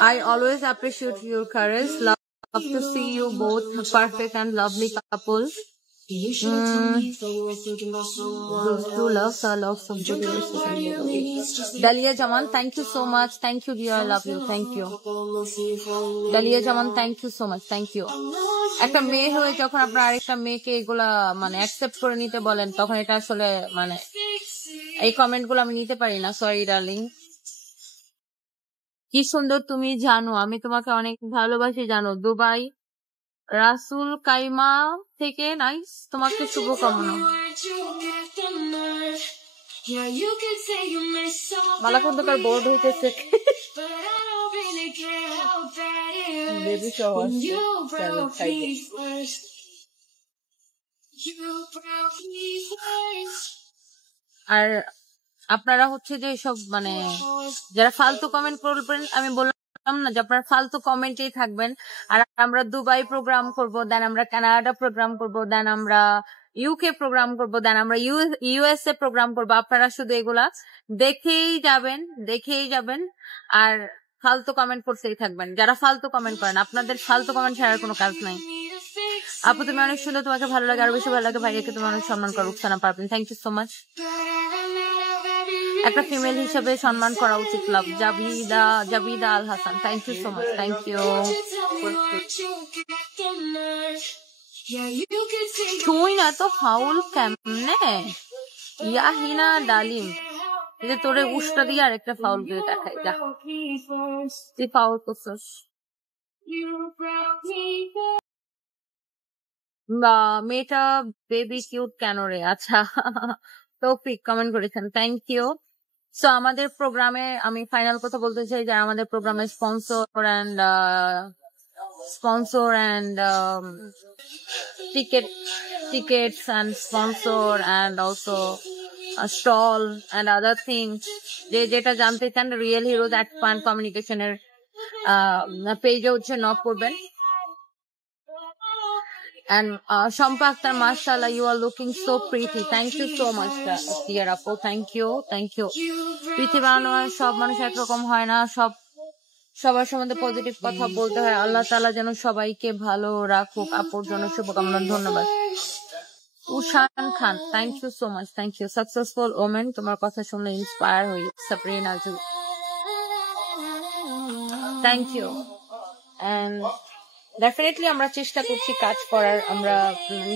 I always appreciate your courage. Love to see you both perfect and lovely couple. True love, loves of good relationship. Dalia Jaman, thank you so much. Thank you, dear. I love you. Thank you. Dalia Jaman, thank you so much. Thank you. একটা মেয়ে হয়ে যখন আপনার আরেকটা মেয়েকে এগুলা মানে accept করে নিতে বলেন, তখন এটা আসলে মানে এই কমেন্ট গুলো আমি নিতে পারি না। Sorry darling. কি সুন্দর তুমি জানো, আমি তোমাকে অনেক ভালোবাসি জানো। দুবাই রাসুল কাইমা থেকে নাইস, তোমাকে শুভকামনা। মালা খন্দকার বোর্ড হইতেছে। আর আপনারা হচ্ছে যে সব মানে যারা ফালতু কমেন্ট করবেন, আমি বললাম না যে আপনারা ফালতু কমেন্টেই থাকবেন। আর আমরা দুবাই প্রোগ্রাম করব, দেন আমরা কানাডা প্রোগ্রাম করব, দেন আমরা ইউকে প্রোগ্রাম করব, দেন আমরা ইউএসএ প্রোগ্রাম করব। আপনারা শুধু এগুলা দেখেই যাবেন আর ফালতু কমেন্ট করতেই থাকবেন। যারা ফালতু কমেন্ট করেন, আপনাদের ফালতু কমেন্ট ছাড়ার কোনো কাজ নাই। আপু তুমি অনেক সুন্দর, তোমাকে ভালো লাগে, আরো বেশি ভালো লাগে ভাইয়াকে, তুমি অনেক সম্মান করো। রুকসানা পারবেন, থ্যাংক ইউ সো মাচ। একটা ফিমেল হিসেবে সম্মান করা উচিত। Love, Jabida Al Hasan, thank you so much. Thank you. তুই না তো ফাউল কেমনে ইয়াহিনা ডালিম, যে তোরে উষ্টা দিয়ে আরেকটা ফাউল দিয়ে দেখাই, যা তুই ফাউল করছিস। মেয়েটা বেবি কিউট কেন রে? আচ্ছা তৌফিক কমেন্ট করেছেন, থ্যাংক ইউ। সো আমাদের প্রোগ্রামে আমি ফাইনাল কথা বলতে চাই, যারা আমাদের প্রোগ্রামে sponsor and tickets and sponsor and also a stall and other things, যেটা জানতে চান রিয়েল হিরোজ @fan communication এর পেজে হচ্ছে নক করবেন। And Shampa Akhtar, mashallah, you are looking so pretty. Thank you so much, dear Apo. Thank you. পৃথিবী সব মানুষ একরকম হয় না, সবার সম্বন্ধে পজিটিভ কথা বলতে হয়। আল্লাহ তাআলা যেন সবাইকে ভালো রাখুক। আপুর জন্য শুভকামনা, ধন্যবাদ। Ushan Khan, thank you so much, thank you. Successful women, তোমার কথা শুনলে ইন্সপায়ার হই। সাবরিনা জু, থ্যাংক ইউ। এন্ড ডেফিনেটলি আমরা চেষ্টা করছি কাজ করার। আমরা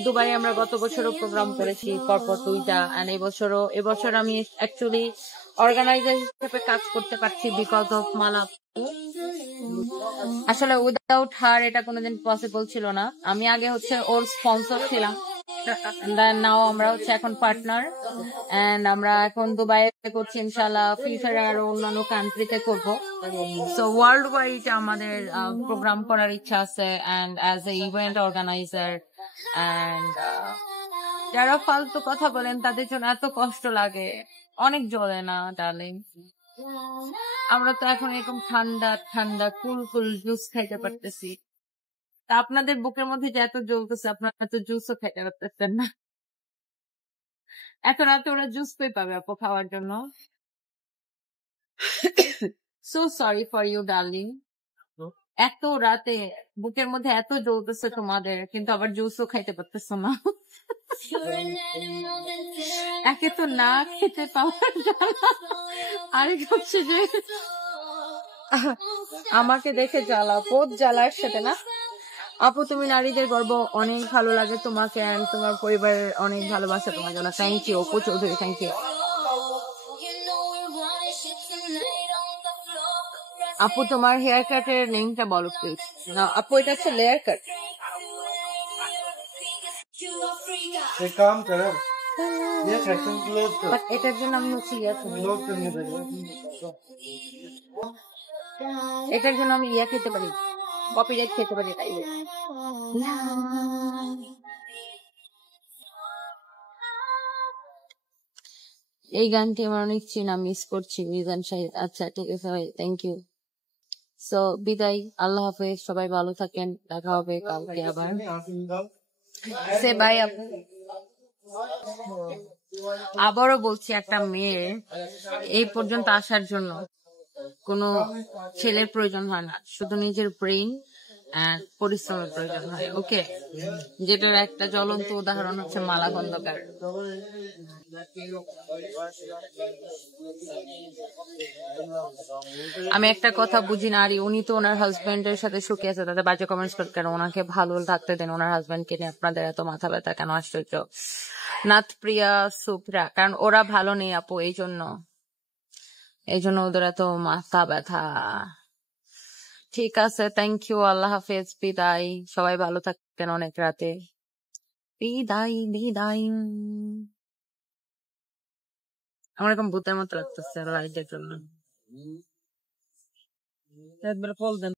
দুবাই আমরা গত বছরও প্রোগ্রাম করেছি পরপর 2টা, এন্ড এবছর আমি অ্যাকচুয়ালি অর্গানাইজার হিসেবে কাজ করতে পারছি বিকজ অফ মালা। আসলে উইদাউট হার এটা কোনোদিন পসিবল ছিল না। আমি আগে হচ্ছে ওর স্পন্সর ছিলাম, নাও আমরা হচ্ছে এখন পার্টনার, এন্ড আমরা এখন দুবাইতে করছি, ইনশাল্লাহ ফিউচারে আরো অন্যান্য কান্ট্রিতে করবো। সো ওয়ার্ল্ড ওয়াইড আমাদের প্রোগ্রাম করার ইচ্ছা আছে, and as a event organiser. And যারা ফালতু কথা বলেন তাদের জন্য এত কষ্ট লাগে, অনেক জ্বলে না ডার্লিং। আমরা তো এখন এরকম ঠান্ডা কুল জুস খাইতে পারতেছি, তা আপনাদের বুকের মধ্যে যে এত জ্বলতেছে, আপনারা তো জুসও খাইতে পারতেছেন না। এত রাতে ওরা জুস কই পাবে আপু খাওয়ার জন্য? So sorry for you darling. এত রাতে বুকের মধ্যে এত জ্বলতেছে তোমাদের, কিন্তু আবার জুসও খাইতে পারতেছ না। একে তো না খেতে পাওয়ার জ্বালা, আরেক হচ্ছে যে আমাকে দেখে জ্বালা, বোধ জ্বালার সাথে না। আপু তুমি নারীদের গর্ব, অনেক ভালো লাগে তোমাকে, এন্ড তোমার পরিবারের অনেক ভালোবাসা তোমার জন্য। Thank you Apu Chowdhury, thank you. আপু তোমার হেয়ার কাটের নেমটা বলো প্লিজ। না আপু এটা হচ্ছে লেয়ার কাট। এটার জন্য আমি হচ্ছে এটার জন্য আমি ইয়া খেতে পারি, কপিরাইট খেতে পারি, তাই এই গানটি আমার অনেক চিনা, মিস করছি। মিজান শাহিদ, আচ্ছা ঠিক আছে ভাই, থ্যাংক ইউ। সো বিদায়, আল্লাহ হাফেজ, সবাই ভালো থাকেন, দেখা হবে কালকে আবার। সে বাই আপু। আবারও বলছি, একটা মেয়ে এই পর্যন্ত আসার জন্য কোনো ছেলের প্রয়োজন হয় না, শুধু নিজের ব্রেইন এন্ড পরিশ্রমের প্রয়োজন হয়। ওকে, যেটার একটা জ্বলন্ত উদাহরণ হচ্ছে মালা খন্দকার। আমি একটা কথা বুঝি না, আর উনি তো ওনার হাজবেন্ডের সাথে সুখে আছে, তাদের বাজে কমেন্টস করতে কেন? ওনাকে ভালো থাকতে দেন, ওনার হাজবেন্ডকে নিয়ে আপনাদের এত মাথা ব্যথা কেন? আশ্চর্য। নাথপ্রিয়া সুপ্রা, কারণ ওরা ভালো নেই আপু, এই জন্য ওদের এত মাথা ব্যথা। ঠিক আছে, থ্যাংক ইউ, আল্লাহ হাফেজ, বিদায়, সবাই ভালো থাকেন, অনেক রাতে বিদায় বিদায়। আমার এরকম ভূতের মতো লাগতেছে লাইটের জন্য। একবার কল দেন।